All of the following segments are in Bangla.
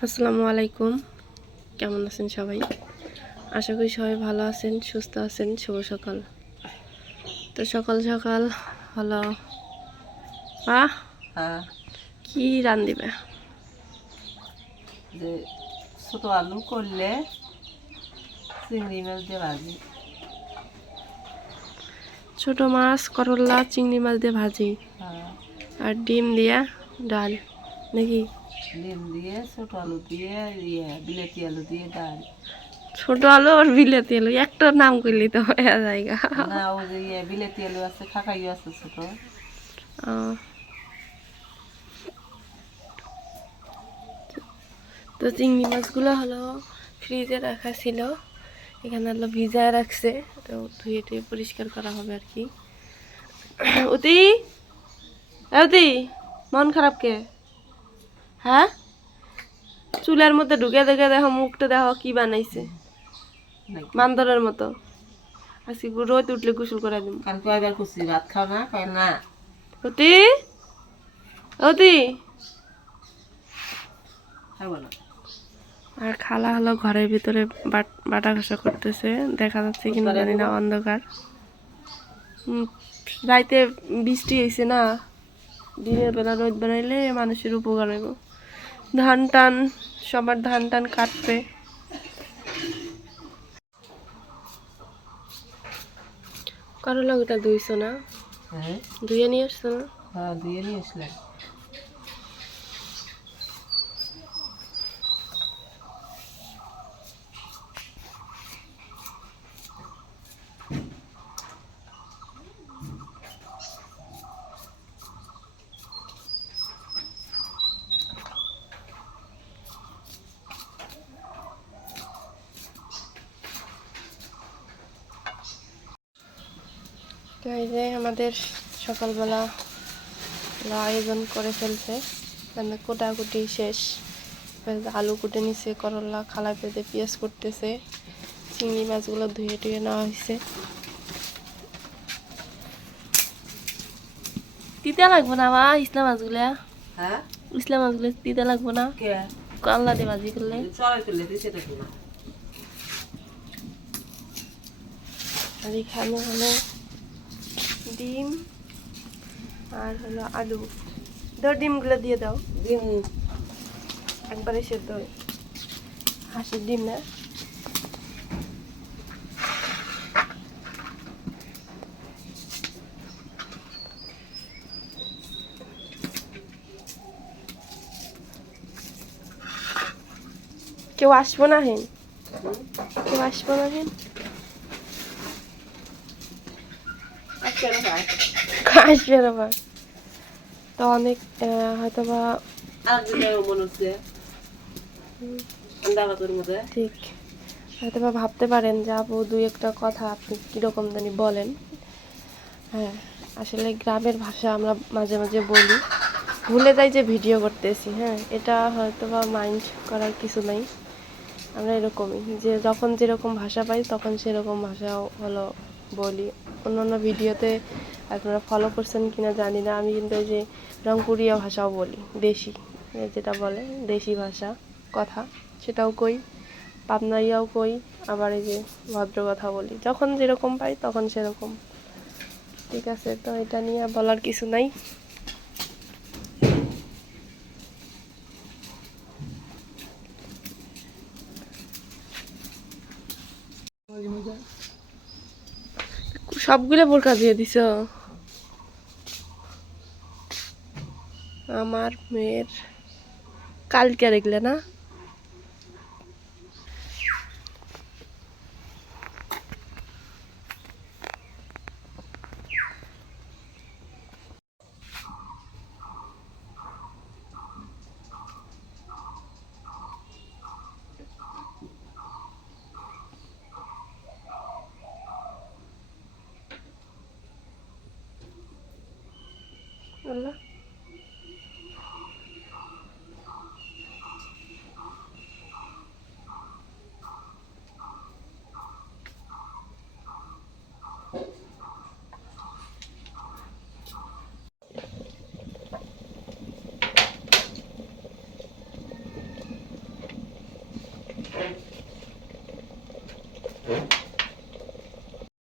আসসালামু আলাইকুম। কেমন আছেন সবাই? আশা করি সবাই ভালো আছেন সুস্থ আছেন। শুভ সকাল। তো সকাল সকাল হলো আহ হ্যাঁ। কি রান দিবে? যে ছোট আলু করলে চিংড়ি মাছ দিয়ে ভাজি। ছোট মাছ করলা চিংড়ি মাছ দিয়ে ভাজি। হ্যাঁ। আর ডিম দিয়ে ডাল। নাকি? ডিম দিয়ে ছোট আলু দিয়ে ইয়ে বিলেতি আলু দিয়ে ডাল। ছোট আলু আর বিলেতি আলু একটা নাম করলি তো হয়ে জায়গা না ও যে ইয়ে বিলেতি আলু আছে খাকাইও আছে ছোট। তো চিংড়ি মাছগুলো হলো ফ্রিজে রাখা ছিল এখানে হলো ভিজায় রাখছে তো ধুয়ে টুয়ে পরিষ্কার করা হবে আর কি। অতি অতি মন খারাপ কে? হ্যাঁ? চুলের মধ্যে ঢুকে দেখে দেখো মুখটা দেখো কি বানাইছে। মান্দরের মতো। আজকে রোদ উঠলে গোসল করে দিব। ভাত খাও না না। অতি? অতি? আর খালা হলো ঘরের ভিতরে বাট- ঘষা করতেছে। দেখা যাচ্ছে কিনা জানি না অন্ধকার। রাইতে বৃষ্টি হয়েছে না? দিনের বেলা রোদ বানাইলে মানুষের উপকার হইব। ধান টান সবার ধান টান কাটবে করলা ওটা ধুইছো না? দুইয়ে ধুয়ে নিয়ে আসছো না? হ্যাঁ দুইয়ে নিয়ে আসলাম। এই যে আমাদের সকালবেলা আয়োজন করে ফেলছে। মানে কোটাকুটি শেষ। আলু কুটে নিছে করলা খালা পেতে পেঁয়াজ করতেছে চিংড়ি মাছগুলো ধুয়ে টুয়ে নেওয়া হয়েছে তিতা লাগবো না মা ইসলাম মাছগুলা? হ্যাঁ? ইসলাম মাছগুলো তিতা লাগবো না? কাল্লা দিয়ে ভাজি করলে। আর এখানে হলো ডিম আর হলো আলু। দাও ডিমগুলো দিয়ে দাও। ডিম। একবারে সেদ্ধ হয় হাঁসের ডিম না? কেউ আসব না হেন কেউ আসব না হেন ভাই আসবে তো অনেক হয়তো বা ঠিক। হয়তো বা ভাবতে পারেন যে আপু দুই একটা কথা আপনি কীরকম জানি বলেন। হ্যাঁ আসলে গ্রামের ভাষা আমরা মাঝে মাঝে বলি। ভুলে যাই যে ভিডিও করতেছি হ্যাঁ এটা হয়তো বা মাইন্ড করার কিছু নাই। আমরা এরকমই যে যখন যেরকম ভাষা পাই তখন সেরকম ভাষাও হলো বলি। অন্য অন্য ভিডিওতে আপনারা ফলো করছেন কিনা জানি না। আমি কিন্তু যে রংপুরিয়া ভাষাও বলি, দেশি যেটা বলে, দেশি ভাষা, কথা, সেটাও কই, পাবনাইয়াও কই, আবার এই যে ভদ্র কথা বলি। যখন যেরকম পাই তখন সেরকম। ঠিক আছে, তো এটা নিয়ে বলার কিছু নাই। সবগুলো বোরকা দিয়ে দিছ? আমার মেয়ের কালকে দেখলে না? Allah.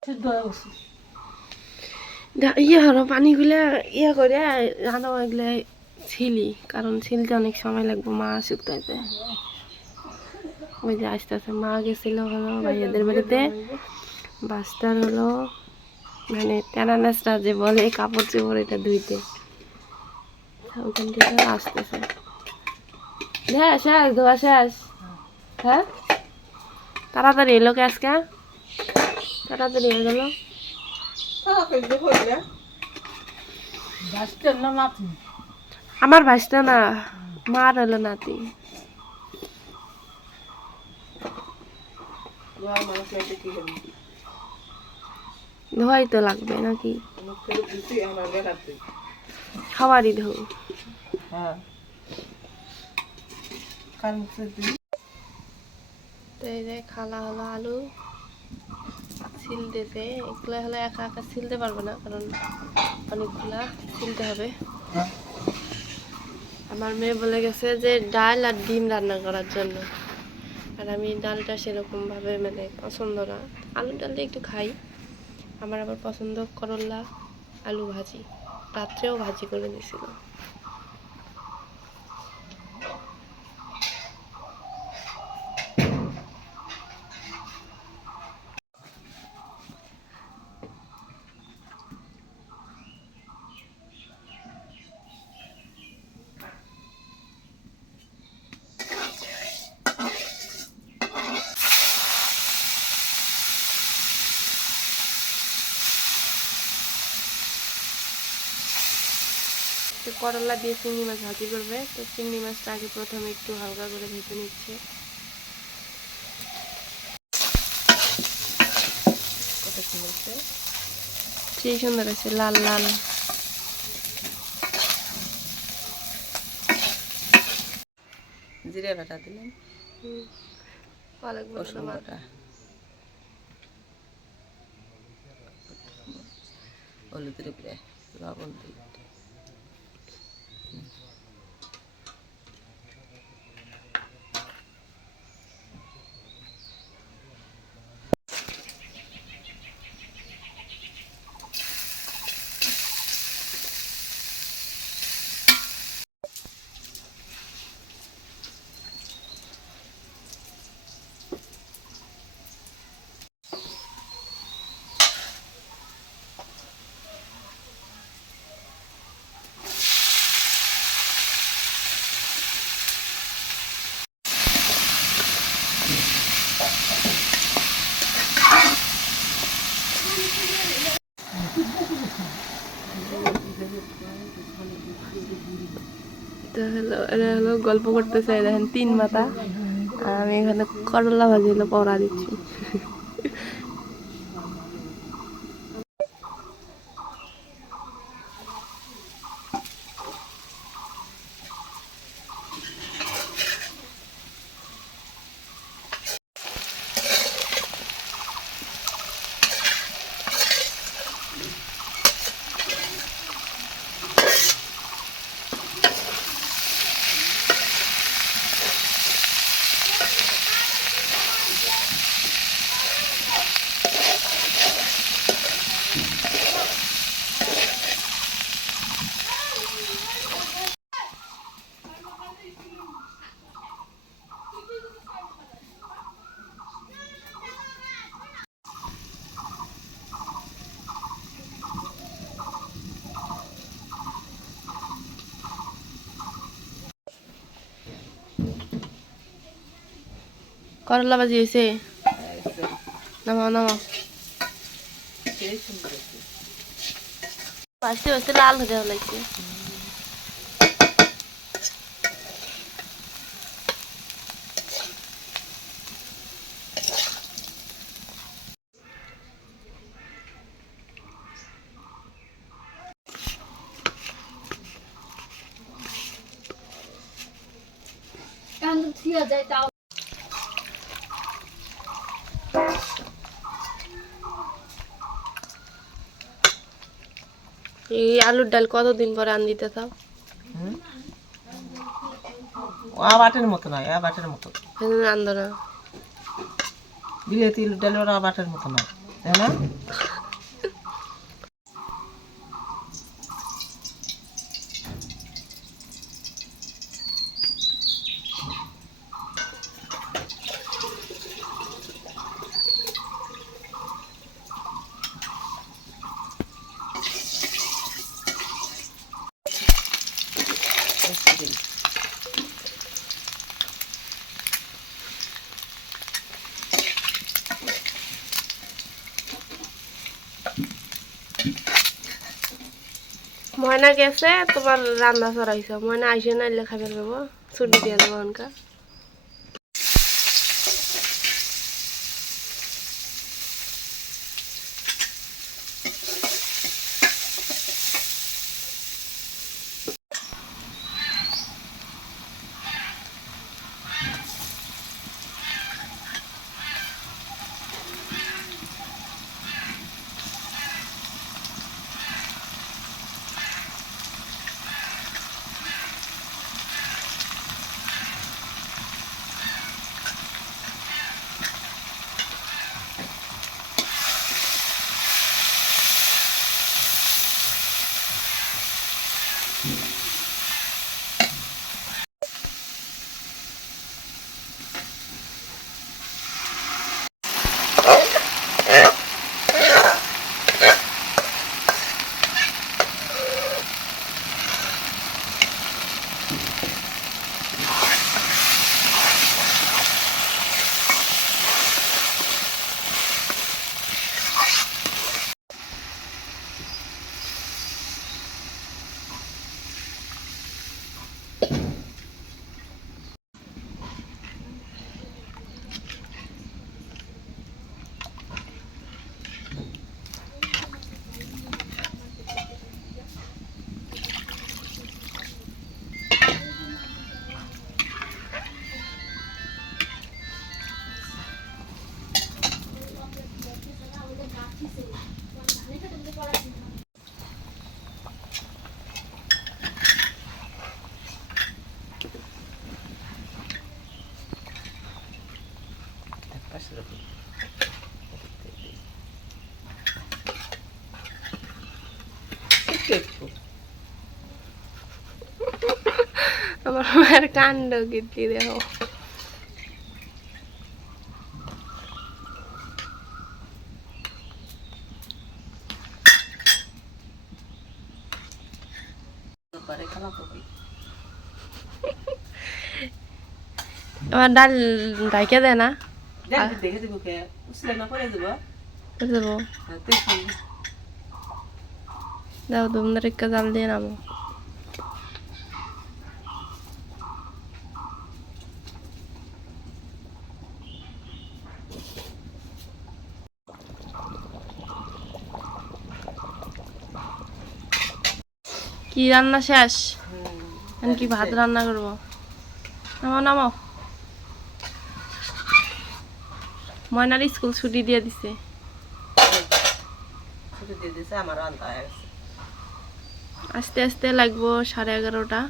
Siz doyamazsınız. ইয়ে হলো, পানিগুলো ইয়ে করে রান্না এগুলো ছিলি, কারণ ছিলতে অনেক সময় লাগবে, মা তাইতে ওই যে আস্তে আস্তে মা গেছিল হলো ভাইয়াদের বাড়িতে। বাস্তার হলো মানে টেনানাসটা যে বলে, কাপড় চোপড় এটা ধুইতে। ওখান থেকে আসতেছে। হ্যাঁ শেষ ধোয়া শেষ হ্যাঁ? তাড়াতাড়ি এলো কে আজকে? তাড়াতাড়ি হয়ে গেল। আমার ভাসটা না মার হলো নাতি। ধোয়াই তো লাগবে নাকি? খাবারই ধো হ্যাঁ তো এই যে খালা হলো আলু। ছিলতেছে এগুলো হলে একা একা ছিলতে পারব না, কারণ অনেকগুলা ছিলতে হবে। আমার মেয়ে বলে গেছে যে ডাল আর ডিম রান্না করার জন্য। আর আমি ডালটা সেরকম ভাবে মানে পছন্দ না। আলু ডালটা একটু খাই। আমার আবার পছন্দ করল্লা আলু ভাজি। রাত্রেও ভাজি করে দিয়েছিল তো করলা দিয়ে চিংড়ি মাছ ভাজি করবে। তো চিংড়ি মাছটা আগে প্রথমে একটু হালকা করে ভেজে নিচ্ছে। সেই সুন্দর আছে লাল লাল। জিরে বাটা দিলাম রসুন। বাটা। হলুদের উপরে লবণ দিই। তো হলো এরা হলো গল্প করতেছে দেখেন, তিন মাথা। আমি এখানে করলা ভাজি হলো পড়া দিচ্ছি। করলা ভাজি হয়েছে নামাও নামাও। ভাজতে ভাজতে লাল হয়ে যাওয়া লাগছে এই আলুর ডাল কতদিন পরে আন দিতে থাও আবাটের মতো নয় আবাটের বাটের মতো। আনতো না বিলেতি ডালের ওরা বাটের মতো নয় তাই না? ময়না গেছে তোমার রান্না চড়াইছ ময়না আইসে না লেখা খাবার দেবো ছুটি দিয়ে দেবো অনকা একটু একটু আমার মায়ের কাণ্ড কীর্তি দেখো পরে খাওয়া করবি আমার ডাল ডাইকে দেয় না দেখ দিব কে। উসলে না করে দিব। করে দেবো। দাও তোমাদের একটা জাল দিয়ে নামো। কি রান্না শেষ? কি ভাত রান্না করব? নামাও নামাও ময়নার স্কুল ছুটি দিয়ে দিছে। আস্তে আস্তে লাগবো সাড়ে এগারোটা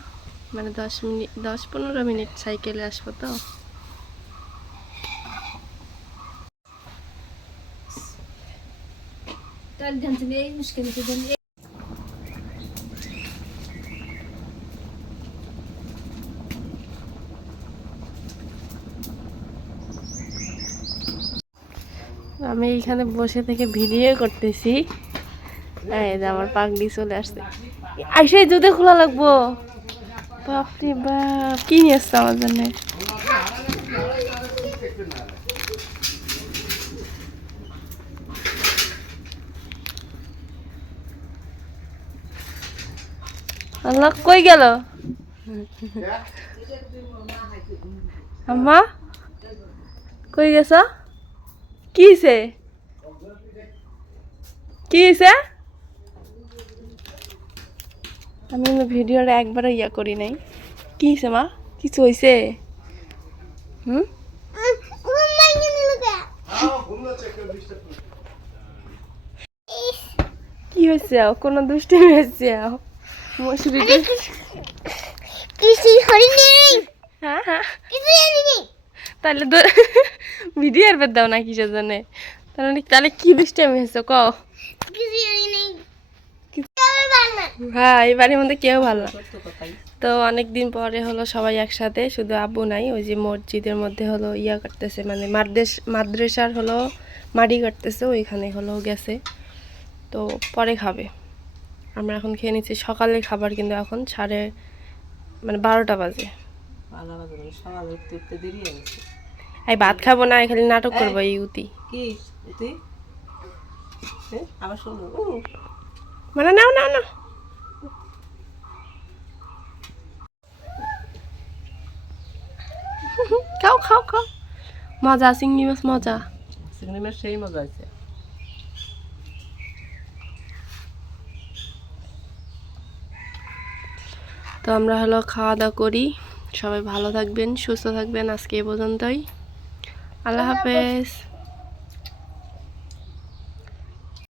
মানে দশ মিনিট দশ পনেরো মিনিট সাইকেলে আসব তো। আমি এইখানে বসে থেকে ভিডিও করতেছি। আমার পাগড়ি চলে আসছে। আইসে জুতে খোলা লাগবো। বাপরে বাপ, কি নিয়ে আসছে আমার জন্য? কই গেল? আম্মা, কই গেছ? কি হয়েছে কি হয়েছে আমি ভিডিওটা একবারও ইয়া করি নাই। কি হয়েছে মা? কিছু হয়েছে হুম? কি হয়েছে কোনো দুষ্টিমি হয়েছে মশুরিতে কিছু হ্যাঁ হ্যাঁ। তাহলে ভিডিও আর বেদ দাও না কিসের জন্য? তাহলে তাহলে কি দুষ্টামি হয়েছে? ক কিছু হরিনি কি- তবে বানা হ্যাঁ এই বাড়ির মধ্যে কেউ ভালো না। তো অনেক দিন পরে হলো সবাই একসাথে, শুধু আব্বু নাই, ওই যে মসজিদের মধ্যে হলো ইয়া করতেছে মানে মাদ্রেস মাদ্রাসার হলো মাড়ি কাটতেছে ওইখানে হলো গেছে। তো পরে খাবে। আমরা এখন খেয়ে নিচ্ছি সকালে খাবার, কিন্তু এখন সাড়ে মানে বারোটা বাজে। বাজে সকালে উঠতে উঠতে দেরি এই ভাত খাব না খালি নাটক করব এই উতি। আবার মানে নাও নাও না খাও খাও খাও। মজা চিংড়ি মাছ মজা। চিংড়ি মাছ সেই মজা আছে তো আমরা হলো খাওয়া দাওয়া করি। সবাই ভালো থাকবেন সুস্থ থাকবেন আজকে এ পর্যন্তই। আল্লাহ হাফেজ।